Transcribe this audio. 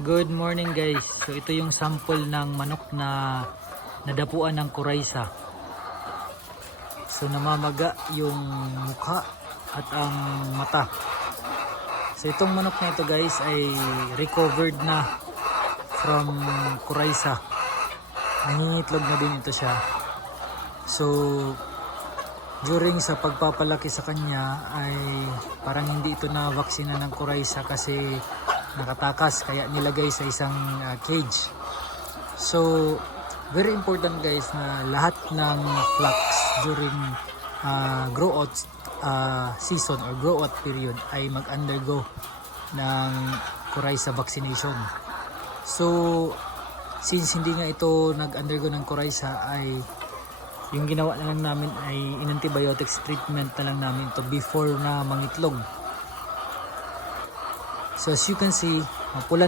Good morning guys. So ito yung sample ng manok na nadapuan ng kuraysa. So namamaga yung mukha at ang mata. So itong manok na ito guys ay recovered na from kuraysa. Nangingitlog na din ito siya. So during sa pagpapalaki sa kanya ay parang hindi ito na vaksina ng kuraysa kasi nakatakas, kaya nilagay sa isang cage. So very important guys na lahat ng flocks during grow out season or grow out period ay mag-undergo ng kuraysa vaccination. So since hindi nga ito nag-undergo ng kuraysa, ay yung ginawa na lang namin ay in-antibiotics treatment na lang namin ito before na mangitlog. So as you can see, pula